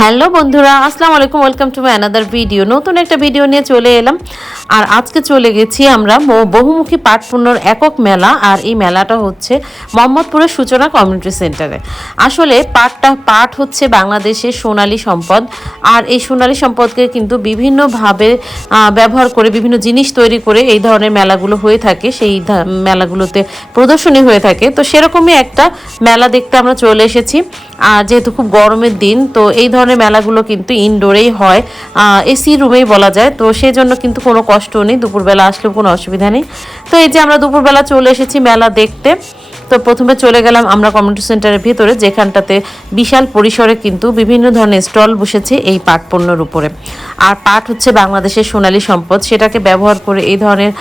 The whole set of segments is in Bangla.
হ্যালো বন্ধুরা, আসসালামু আলাইকুম, welcome to my another video. নতুন একটা ভিডিও নিয়ে চলে এলাম। আর আজকে চলে গেছি আমরা বহুমুখী পাট পণ্যর একক মেলা, আর এই মেলাটা হচ্ছে মোহাম্মদপুরের সূচনা কমিউনিটি সেন্টারে। আসলে পাটটা পাট হচ্ছে বাংলাদেশের সোনালী সম্পদ, আর এই সোনালী সম্পদকে কিন্তু বিভিন্নভাবে ব্যবহার করে, বিভিন্ন জিনিস তৈরি করে এই ধরনের মেলাগুলো হয়ে থাকে, সেই মেলাগুলোতে প্রদর্শনী হয়ে থাকে। তো সেরকমই একটা মেলা দেখতে আমরা চলে এসেছি। আর যেহেতু খুব গরমের দিন, তো এই ধরনের মেলাগুলো কিন্তু ইনডোরেই হয়। এসি রুমেই বলা যায়। তো সেই জন্য কিন্তু কোনো কষ্ট নেই, দুপুরবেলা আসলেও কোনো অসুবিধা নেই। তো এই যে আমরা দুপুরবেলা চলে এসেছি মেলা দেখতে। তো প্রথমে চলে গেলাম আমরা কমিউনিটি সেন্টারের ভিতরে, যেখানটাতে বিশাল পরিসরে কিন্তু বিভিন্ন ধরনের স্টল বসেছে এই পাট পণ্যর উপরে। আর পাট হচ্ছে বাংলাদেশের সোনালী সম্পদ, সেটাকে ব্যবহার করে এই ধরনের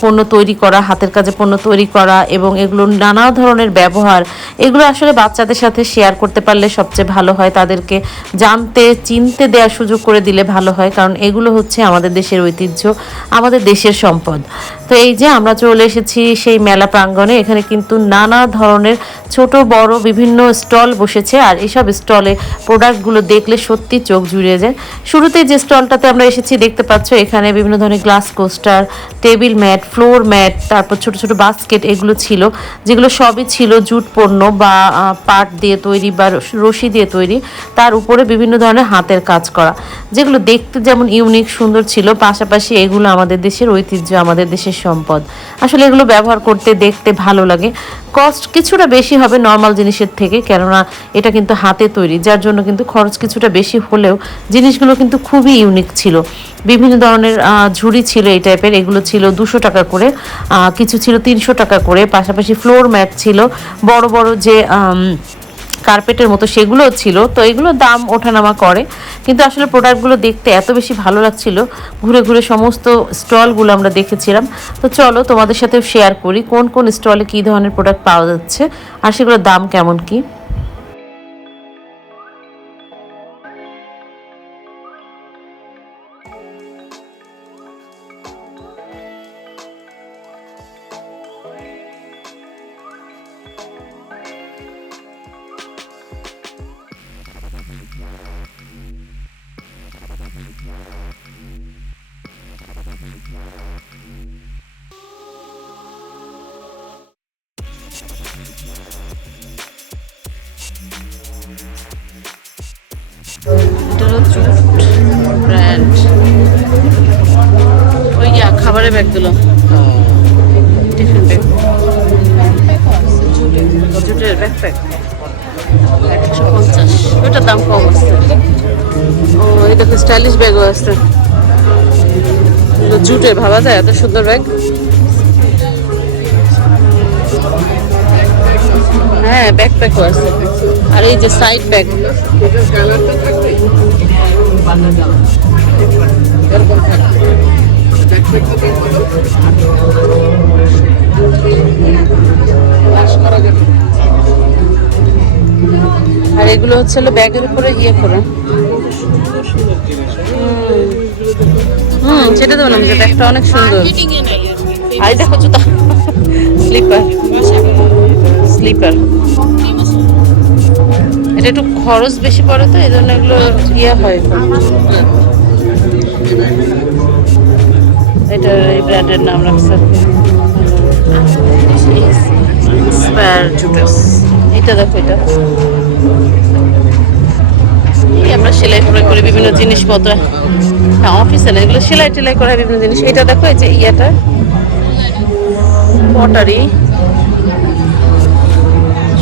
পণ্য তৈরি করা, হাতের কাজে পণ্য তৈরি করা এবং এগুলো নানা ধরনের ব্যবহার, এগুলো আসলে বাচ্চাদের সাথে শেয়ার করতে পারলে সবচেয়ে ভালো হয়। তাদেরকে জানতে, চিনতে দেওয়ার সুযোগ করে দিলে ভালো হয়, কারণ এগুলো হচ্ছে আমাদের দেশের ঐতিহ্য, আমাদের দেশের সম্পদ। তো এই যে আমরা চলে এসেছি সেই মেলা প্রাঙ্গণে, এখানে কিন্তু নানা ধরনের ছোট, বড় বিভিন্ন স্টল বসেছে আর এইসব স্টলে প্রোডাক্টগুলো দেখলে সত্যি চোখ জুড়িয়ে যায়। শুরুতে যে স্টলটাতে আমরা এসেছি দেখতে পাচ্ছ, এখানে বিভিন্ন ধরনের glass coaster, table mat, floor mat, তারপর ছোট ছোট বাস্কেট এগুলো ছিল, যেগুলো সবই ছিল জুট পণ্য বা পাট দিয়ে তৈরি বা রশি দিয়ে তৈরি। তার উপরে বিভিন্ন ধরনের হাতের কাজ করা। যেগুলো দেখতে যেমন ইউনিক, সুন্দর ছিল, পাশাপাশি এগুলো আমাদের দেশের ঐতিহ্য, আমাদের দেশের সম্পদ। আসলে এগুলো ব্যবহার করতে, দেখতে ভালো লাগে। কস্ট কিছুটা বেশি হবে নর্মাল জিনিসের থেকে, কেননা এটা কিন্তু হাতে তৈরি, যার জন্য কিন্তু খরচ কিছুটা বেশি হলেও জিনিসগুলো কিন্তু খুবই ইউনিক ছিল। বিভিন্ন ধরনের ঝুড়ি ছিল এই টাইপের এগুলো ছিল দুশো টাকা করে কিছু ছিল তিনশো টাকা করে, পাশাপাশি ফ্লোর ম্যাট ছিল, বড় বড় যে কার্পেটের মতো সেগুলো ছিল, তো এগুলো দাম ওঠানামা করে। কিন্তু আসলে প্রোডাক্টগুলো দেখতে এত বেশি ভালো লাগছিল, ঘুরে ঘুরে সমস্ত স্টলগুলো আমরা দেখেছিলাম। তো চলো তোমাদের সাথে শেয়ার করি, কোন কোন স্টলে কী ধরনের প্রোডাক্ট পাওয়া যাচ্ছে, আর সেগুলোর দাম কেমন কি? খাবারের ব্যাগগুলো টিফিন ব্যাগ জুটের ব্যাকপ্যাক একশো পঞ্চাশ। ওইটার দাম কম আছে। ও, এই দেখো স্টাইলিশ ব্যাগও আছে। জুটের ভাবা যায়, এত সুন্দর ব্যাগ হ্যাঁ ব্যাগ ব্যাকপ্যাকও আছে। আর এই যে সাইড ব্যাগ আর এগুলো হচ্ছে ব্যাগের উপরে ইয়ে করে হুম। সেটা তো বললাম যে ব্যাগটা অনেক সুন্দর। আর দেখো জুতা স্লিপার। স্লিপার। এটা একটু খরচ বেশি পড়ে তো, এই জন্য এগুলো ইয়ে হয়। এটা এই ব্র্যান্ডের নাম রাখছে। স্পেয়ার জুটাস এটা দেখো এটা। আমরা সেলাই করে করে, বিভিন্ন জিনিসপত্র? হ্যাঁ অফিসে না, এগুলো সেলাই টেলাই করা হয় বিভিন্ন জিনিস। এটা দেখো, এই যে ইয়েটা। পটারি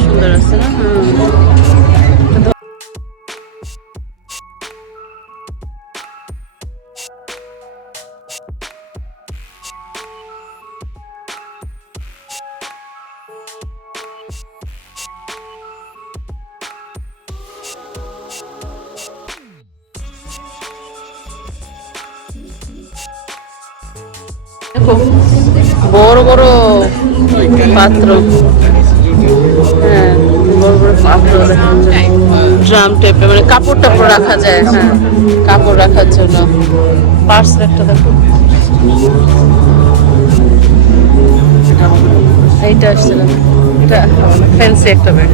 সুন্দর আছে না? হুম। দেখো বড় বড় পাত্র। হ্যাঁ বড় বড় পাত্র ড্রাম টাইপের মানে কাপড় টাপড় রাখা যায় হ্যাঁ কাপড় রাখার জন্য। পার্স একটা দেখো। এইটা আসছিল এটা ফ্যান্সি একটা ব্যাগ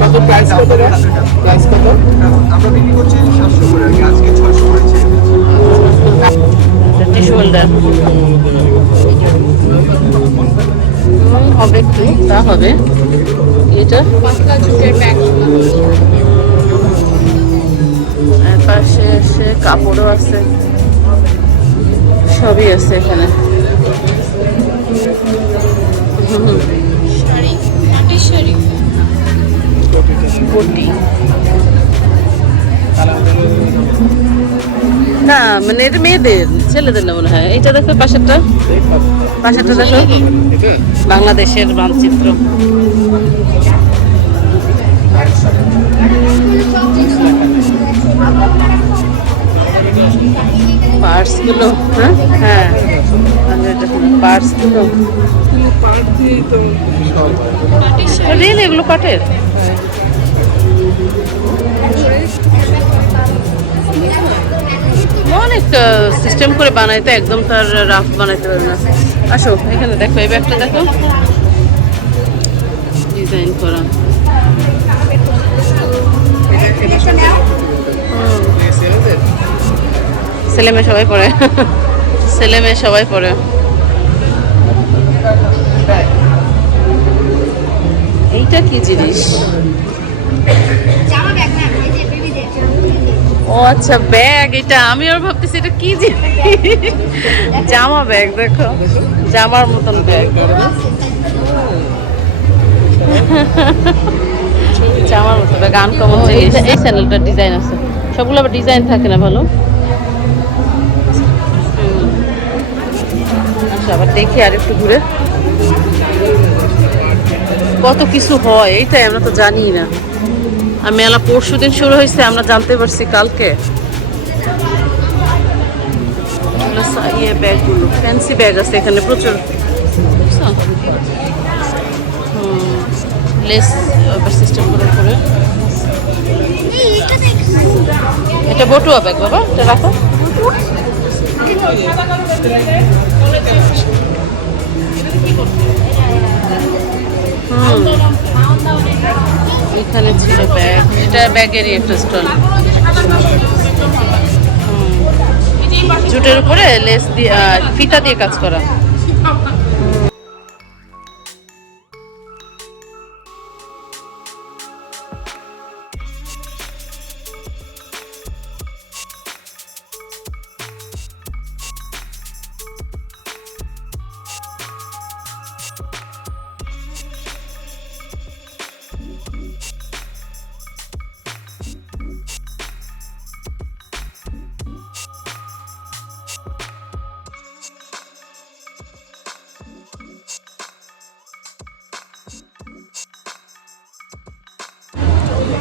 কত প্রাইস কত প্রাইস কত? আমরা বিক্রি করছি এটা। হবে একটু তা হবে। এটা? পাশে এসে কাপড়ও আছে। সবই আছে এখানে। শাড়ি মাটির শাড়ি। কোটি না মানে এটা মেয়েদের, ছেলেদের না মনে হয়। এইটা দেখো পাশেরটা। পাশেরটা দেখো। বাংলাদেশের মানচিত্র। হ্যাঁ? হ্যাঁ। পার্সগুলো। এগুলো পাটের? অনেক সিস্টেম করে বানাইতে একদম তার রাফ বানাইতে পারবে না। আসো, এখানে দেখো, এই ব্যাগটা দেখো। ডিজাইন করা। ছেলে মেয়ে সবাই পড়ে। ছেলে মেয়ে সবাই পড়ে। এইটা কি জিনিস জামা ব্যাগ না এই যে বেবিদের ও আচ্ছা ব্যাগ এটা, আমি আর ভাবতেছি, এটা কি জিনিস জামা ব্যাগ দেখো। জামার মতন ব্যাগ জামার মতো ব্যাগ আনকমন জিনিস এই স্যান্ডেলটার ডিজাইন আছে। সবগুলো আবার ডিজাইন থাকে না ভালো? আচ্ছা আবার দেখি আর একটু ঘুরে। কত কিছু হয়, এইটাই আমরা তো জানি না। মেলা পরশু দিন শুরু হয়েছে, আমরা জানতে পারছি কালকে। ইয়ে ফ্যান্সি ব্যাগ আছে এখানে প্রচুর। লেস সিস্টেম করে করে এটা ব্যাগ রাখো। হুম। এখানে ছিল ব্যাগ। এটা ব্যাগেরই একটা স্টল জুটের উপরে লেস দিয়ে ফিতা দিয়ে কাজ করা।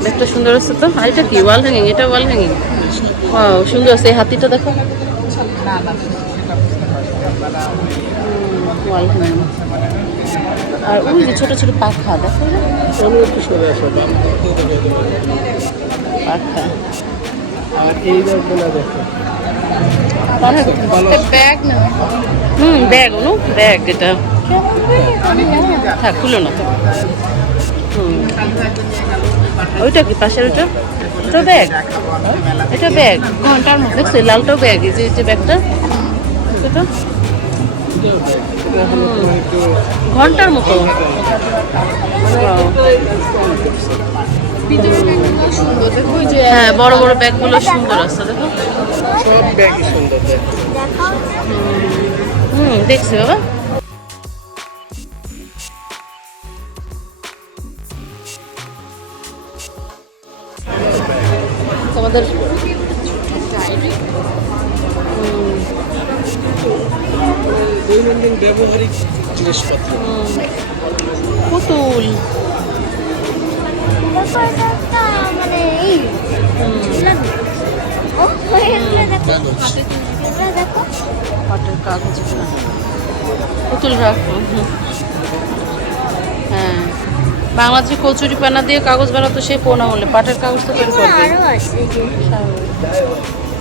ব্যাগটা সুন্দর আছে তো? আর এটা কি? ওয়াল হ্যাঙ্গিং এটা ওয়াল হ্যাঙ্গিং ওয়াও সুন্দর আছে। এই হাতিটা দেখো। ওয়াল হ্যাঙ্গিং আর ওই যে ছোট ছোট পাখা দেখো পাখা। আর এই ব্যাগগুলো দেখো ব্যাগ না? হুম ব্যাগ অনু। ব্যাগ এটা। থাক খুলো না। হুম। ওইটা কি পাশের ওইটা? এটা ব্যাগ এটা ব্যাগ ঘণ্টার মতো দেখছ লালটাও ব্যাগ এই যে এই যে ব্যাগটা এটা ঘণ্টার মতো। হ্যাঁ বড় বড় ব্যাগগুলো সুন্দর আছে দেখো। সব ব্যাগই সুন্দর হুম দেখছি বাবা। তোমাদের দৈনন্দিন ব্যবহারিক জিনিসপত্র। পুতুল। মানে পাটের কাগজ পুতুল রাখো হুম। হ্যাঁ। বাংলাদেশে কচুরি পানা দিয়ে কাগজ বানাতো সেই পোনা হলে পাটের কাগজ তো বের করবে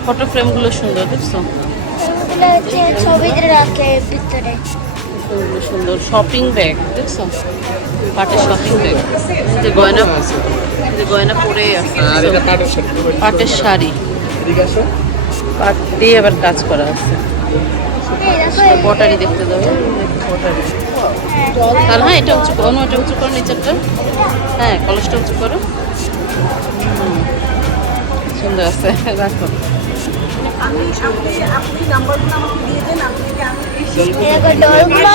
ফটো ফ্রেমগুলো সুন্দর দেখছ? সুন্দর। শপিং ব্যাগ দেখছ? পাটের শপিং ব্যাগ। যে গয়না যে গয়না পরে আছে আর দেখছ? এটা পাটের শাড়ি। পাট দিয়ে আবার কাজ করা আছে। পটারি দেখতে দেবে পটারি হ্যাঁ, এটা উঁচু করো এটা উঁচু করো নিচেরটা। হ্যাঁ কলসটা উঁচু করো। সুন্দর আছে রাখো।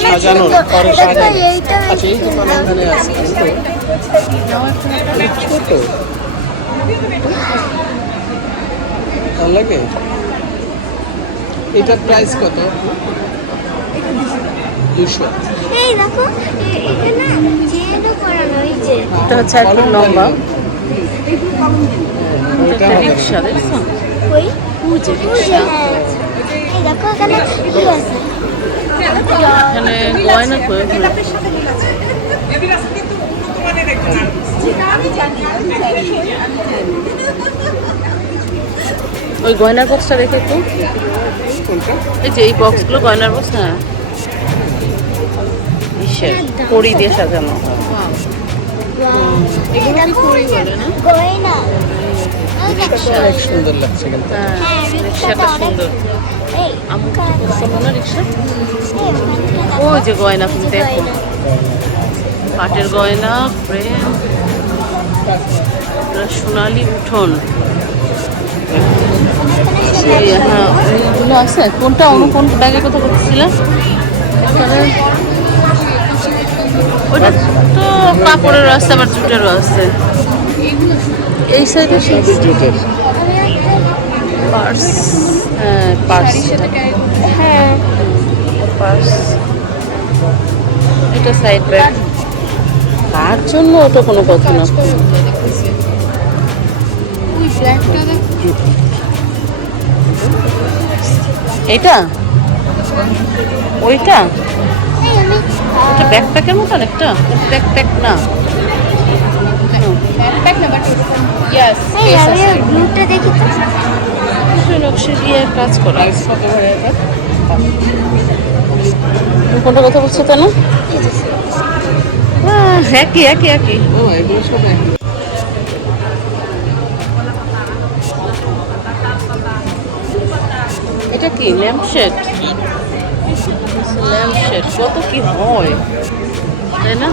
সাজানো, আচ্ছা ছোট। ভালো লাগে? এটার প্রাইস কত? দুশো। এই দেখো এ- এটা না চেনও করানো এই যে। এটা হচ্ছে আর লম্বা। ওইটা একটা হবে। না। রিক্সা দেখছ? ওই। এই দেখো এখানে কি আছে? এখানে গয়না করে ওই গয়নার বক্সটা দেখে একটু। এই যে এই বক্সগুলো গয়নার বক্স হ্যাঁ ইসের কড়ি দিয়ে সাজানো। গয়না। অনেক সুন্দর লাগছে কিন্তু। হ্যাঁ হ্যাঁ, রিক্সাটা সুন্দর। আমার না রিক্সা। ওই যে গয়না দেখো। পাটের গয়না সোনালি উঠোন। এই হ্যাঁ। এইগুলো আছে কোনটা অন্য কোন ব্যাগে কথা বলছিলে? এখানে ওটা তো কাপড়েরও আছে আবার জুটেরও আছে। এই সাইডে জুটের। পার্স হ্যাঁ পার্স হ্যাঁ পার্স। এটা সাইড ব্যাগ কার জন্য ওটা কোনো কথা না। ওই দেখ। এটা? ওইটা? ওটা ব্যাকপ্যাকের মতন একটা? ব্যাকপ্যাক না। ব্যাকপ্যাক না বাট ইয়াস এই ব্লুটা দেখি তো। নকশে দিয়ে কাজ করা। কোনটা কথা বলছো তা না হ্যাঁ, একই একই একই। ও এগুলো সব একই। এটা কি? ল্যাম্পশেড ল্যাম্পশেড কত কি হয়? তাই না?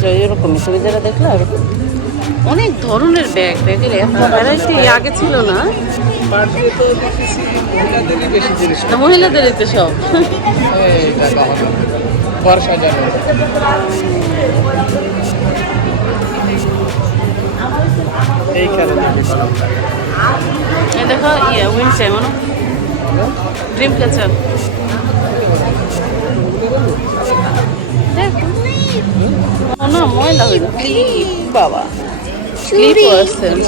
যাই এরকমই যারা দেখলে আর অনেক ধরনের ব্যাগ ব্যাগের এত ভ্যারাইটি আগে ছিল না। মহিলাদের তো সব। দেখি। দেখো ইয়ে উইন্ড টাইম ড্রিম ক্যাচার ও না ময়লা হয়ে বাবা। Churi. person.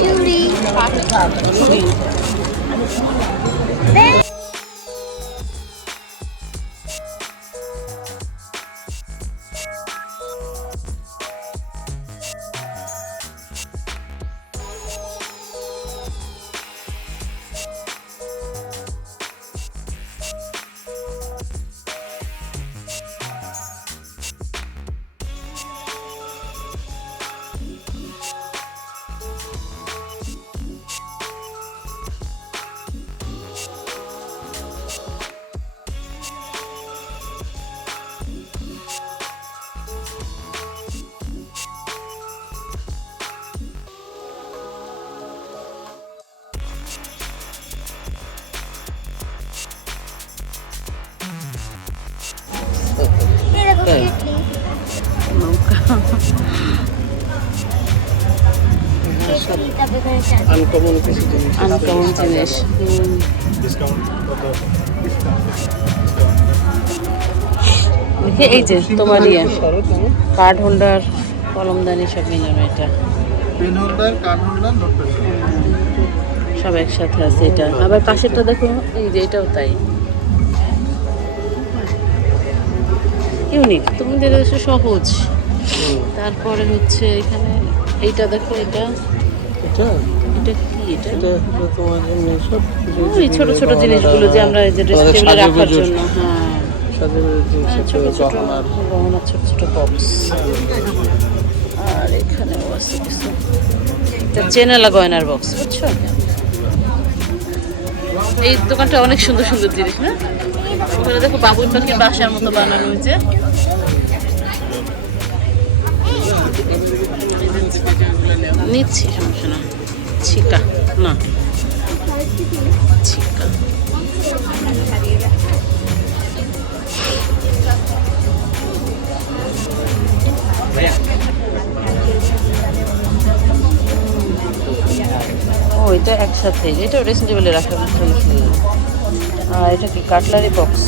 আনকমন কিছু জিনিস। আনকমন জিনিস। দেখি এই যে তোমার ইয়ে কার্ড হোল্ডার কলমদানি সব মিলানো এটা। সব একসাথে আছে এটা। আবার পাশেরটা দেখো এই যে এটাও তাই। ইউনিক তোমাদের দেশে সহজ। তারপরে হচ্ছে এখানে এইটা দেখো এটা। এটা? এটা কি এটা? এটা হলো তোমার এমনি সব ওই ছোট ছোট জিনিসগুলো যে আমরা এই যে ড্রেস টেবিলে রাখার জন্য হ্যাঁ। সাজের যে ছোট গহনা ছোট ছোট বক্স আর এখানেও আছে কিছু। এটা চেনালা গয়নার বক্স বুঝছ? এই দোকানটা অনেক সুন্দর সুন্দর জিনিস না? ওখানে দেখো বাবুই পাখির বাসার মতো বানানো হয়েছে। নিচ্ছি সমস্যা না ছিকা না। ছিকা ও এটা একসাথে। এটা ড্রেসিং টেবিলে রাখা আর এটা কি কাটলারি বক্স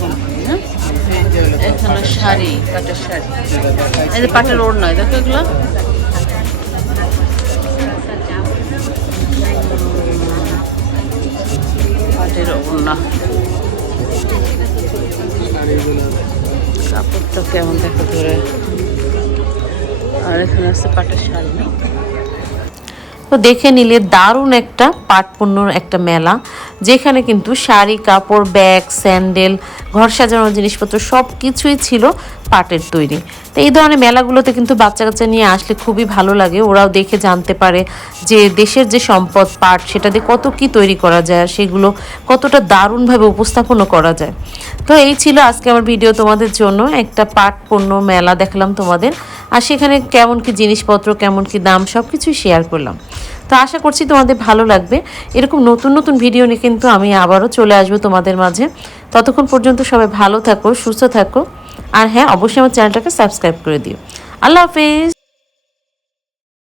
তো এখানে শাড়ি শাড়ি। পাটের ওড় দেখো পাটের ওড়না। কাপড়টা কেমন দেখো ধরে? আর এখানে আছে পাটের শাড়ি, না? তো দেখে নিলে দারুণ একটা পাট পণ্যর একটা মেলা, যেখানে কিন্তু শাড়ি, কাপড়, ব্যাগ, স্যান্ডেল, ঘর সাজানোর জিনিসপত্র সব কিছুই ছিল পাটের তৈরি। তো এই ধরনের মেলাগুলোতে কিন্তু বাচ্চা কাচ্চা নিয়ে আসলে খুবই ভালো লাগে, ওরাও দেখে জানতে পারে যে দেশের যে সম্পদ, পাট, সেটা দিয়ে কত কি তৈরি করা যায় সেগুলো কতটা দারুণভাবে উপস্থাপনও করা যায়। তো এই ছিল আজকে আমার ভিডিও তোমাদের জন্য, একটা পাট পণ্য মেলা দেখালাম তোমাদের। আর সেখানে কেমন কি জিনিসপত্র, কেমন কি দাম সব কিছুই শেয়ার করলাম। তো আশা করছি তোমাদের ভালো লাগবে। এরকম নতুন নতুন ভিডিও নিয়ে কিন্তু আমি আবারও চলে আসব তোমাদের মাঝে। ততক্ষণ পর্যন্ত সবাই ভালো থাকো, সুস্থ থাকো। আর হ্যাঁ অবশ্যই আমার চ্যানেলটাকে সাবস্ক্রাইব করে দিও। আল্লাহ হাফিজ।